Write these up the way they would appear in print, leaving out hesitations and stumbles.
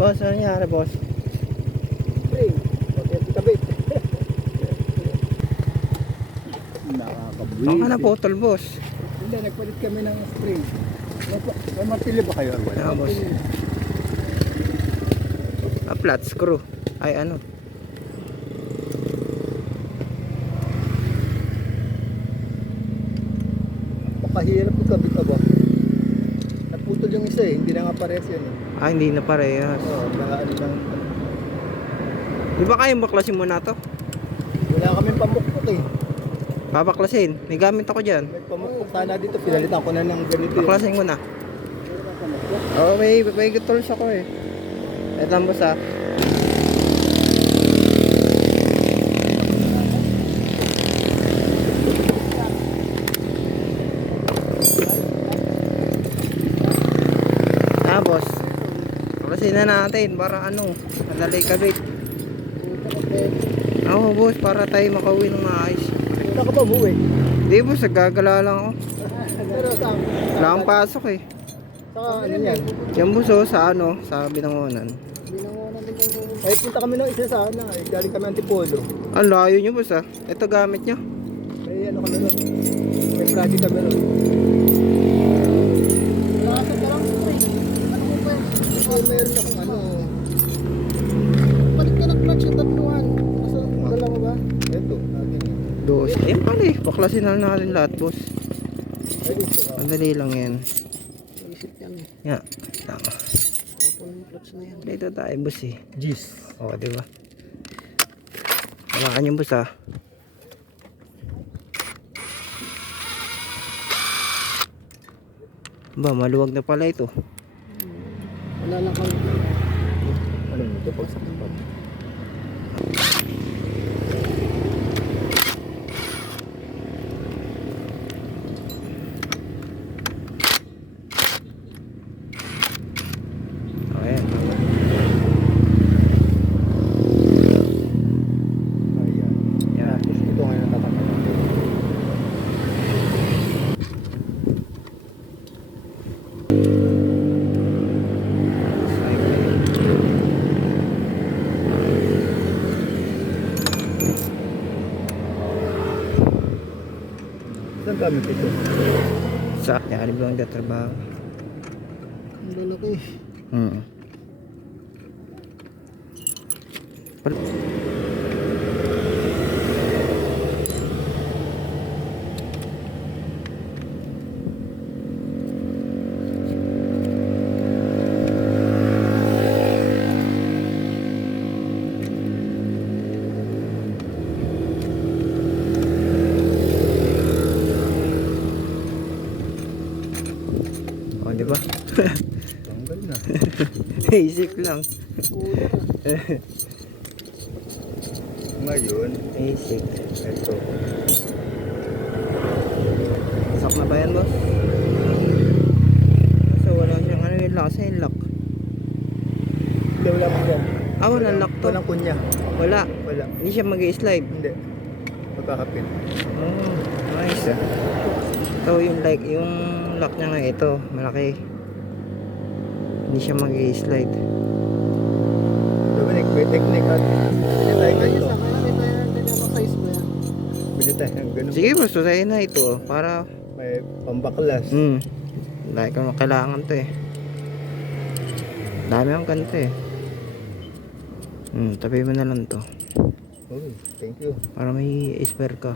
Boss, ano nangyari, boss? Spring. Kabit. Nakakabwisit. Saan ka na putol, boss? Hindi, nagpalit kami ng spring. May martilyo ba kayo? Ah, boss. Flat screw. Ay, ano? Pakahirap yung kabit ba? Naputol yung isa hindi na nga parehas yan. Ah, hindi na parehas. Oo, ano lang. Di ba kayong baklasin mo na to? Wala kaming pamukpok Pabaklasin. May gamit ako dyan. May pamukpok sana dito. Pinalitan ko na ng ganito Baklasin ko na. Oo, may tools ako Ito ang boss ah. Boss. Baklasin na natin para ano, madali kabit. Oo, boss, para tayo makauwi ng maayos. Saan ka ba umuwi? Hindi, boss, nagagala lang ako. Pero saan? Wala akong pasok Saan ano yan? Yan, boss, sa ano, sa Binangonan. Ay, punta kami ng isa sana. Galing kami Antipolo. Ang layo nyo, boss ah. Ito gamit nyo. May ano kami nun. May project kami nun. Nakasap ka lang ito Ano mo ba? Mayroon akong ano. Palit ka ng clutch yung tatluhan. Dala mo ba? Ito. Dos. Ayun pala baklasin na natin lahat, boss. Ay, dito ka. Madali lang yan. Isip yan Yan. Tama. yung clutch na yan. Dito tayo, boss Jeez. Oo, diba? Hawakan yung boss ah. Ba, maluwag na pala ito. Wala lang kami. Ano ito pag sakit pa? Ayan. Yan. Ito ngayon natatakot. Saan gamit ito? Sa yari ba ang trabaho? Ang lalaki. Oh, di ba? Tanggal na. Basic lang. Ngayon, Basic. ito. Sak na ba yan, boss? So, wala siyang ano yung lock. Saan yung lock? Hindi, wala mo yan. Ah, walang lock to. Walang kunya. Wala. Wala. Hindi siya mag-slide. Hindi. Magkakapit. Oh, nice ah. Ito yung like, yung lock niya nga ito. Malaki. Hindi siya mag-slide. Dominic, may technique at hindi tayo ganito. Size ba yan? Bili tayo ng ganun. Sige, boss. Sa'yo na ito. Para, May pambaklas. like kung kailangan to Dami akong ganito tabi mo na lang to. Oh, thank you. Para may spare ka.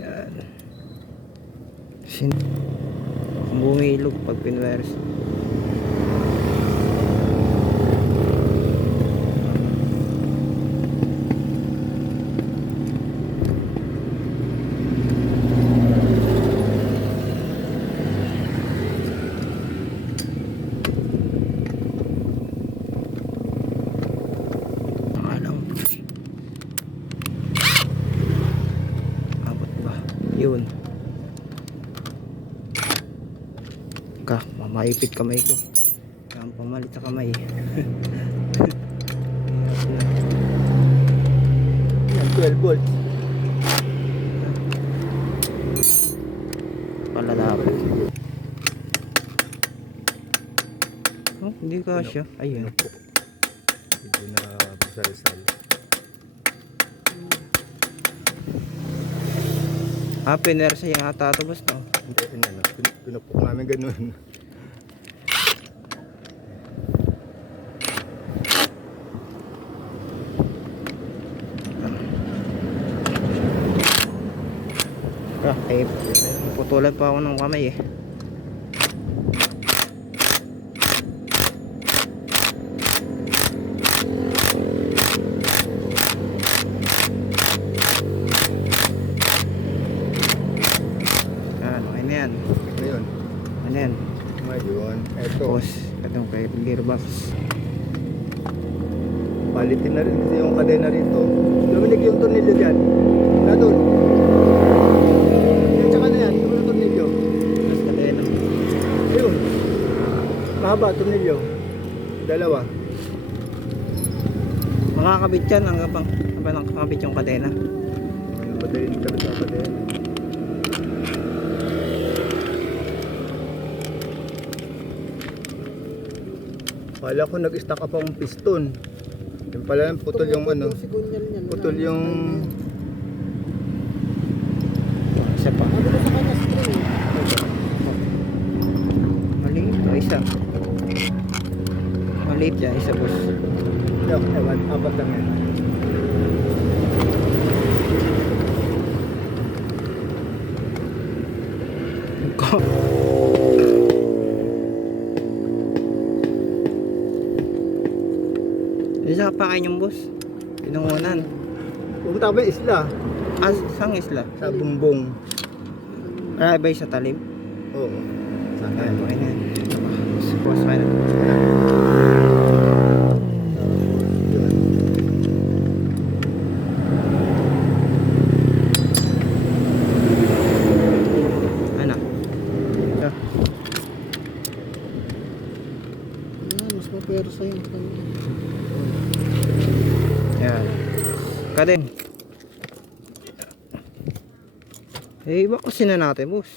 Yan. Bumilog pag pinwers. Yun. Maipit kamay ko. Kaya pamalit sa kamay. Yan, 12 volts. Hindi kasya. Ayun. Pinupok. Hindi na busal-sal. Pinersa yung ata ito boss, no? Hindi, ano, pinupok namin ganun. Putulan pa ako ng kamay eh. Okay na yan. Ngayon, Ano yan? ngayon, eto. Tapos, itong kay gearbox. Palitin na rin kasi yung kadena rito. Luminig yung tornilyo dyan. Na doon. Yan tsaka na yan. Yung mga tornilyo. Tapos kadena. Ayun. Mahaba tornilyo. Dalawa. Makakabit yan hanggang nakakabit yung kadena. Madali kami sa kadena. Kala ko nag-stack up ang piston. Yung pala putol yung ano. Sigunyal niyan. Putol yung Isa pa. Sabi ko sa kanya spring. Maliit to, isa. Maliit yan, isa boss. yung ewan, apat lang yan. Isa pa kayo yung boss. Pinungunan. Pumunta ba yung isla? Sang isla? Sa bumbong. Ba sa talim? Oo. Sa Ay, akin. okay na yan. Boss, kaya na. Yun. Ano? Mas mapersa yung kanya. Yan. Kadeng. Iba kasi na natin, boss.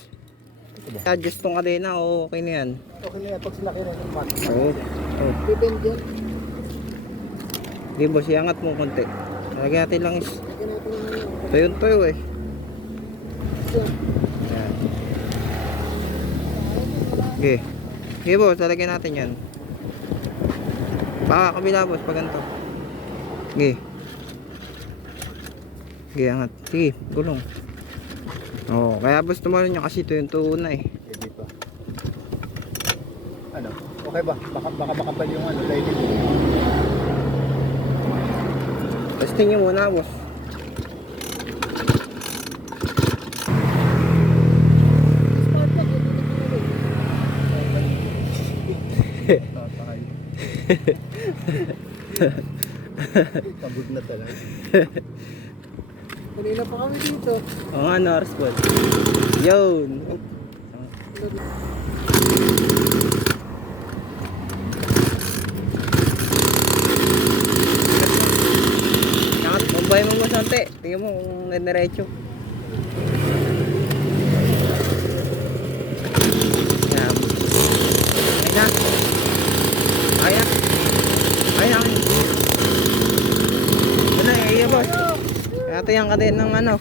Adjust tong kadena, okay na yan. Okay na yan, pag sinaki na yung mat. Oo. Oh. Depende yan. Di boss, iangat mo konti. Lagyan natin lang is. Lagyan natin yung ano. Tuyo eh. Siya. Yan. Okay. Okay boss, lalagyan natin yan. Baka kabila boss, pag ganito. Okay. Okay, angat. Sige, gulong. Oo, kaya boss tumalon niya kasi ito yung tuon na eh. Hindi pa. Ano? Okay ba? Baka makapal yung ano, lighting. Testing nyo muna boss. Smart lock, hindi na pinulog. Tatay. Pagod na talaga. Kanina pa kami dito. Oo nga, Norris boss. Yun. Bumbay mo boss ante. Tingnan mo kung diretso. Yan. Ay na. Ay na. Ay na. Ano eh, boss. Ito yung kadena ng ano.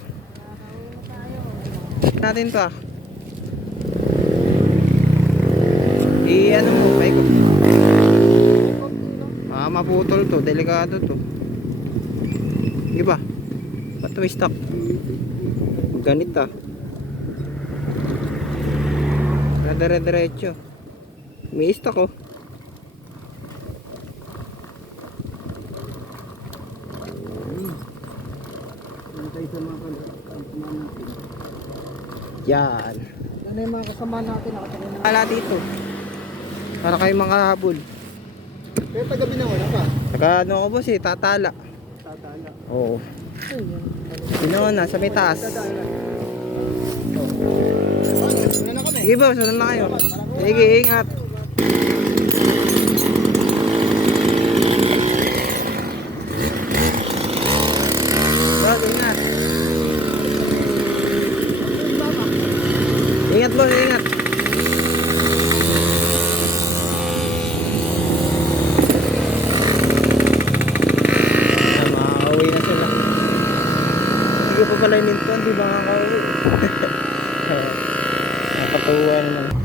Natin to ah. Ano mo, paikot. Maputol to, delikado to. Di ba? Ba't may stock? Ganit ah. Dire-diretso. May stock oh. Nantay sa mga kasama natin. Yan. Ano yung mga kasama natin? Nakatagal na. Wala dito. Para kayo makahabol. Pero paggabi na wala pa. Saka ano ko boss eh, tatala. Tatala. Oo. Ayun. Sino na, sa may taas. Una na kami. Sige boss, ano na kayo? Sige, ingat. Boss, ingat. Ingat boss, ingat. sila. Hindi ko pa pala inintuan, di ba nga kauwi? Nakatuwa naman.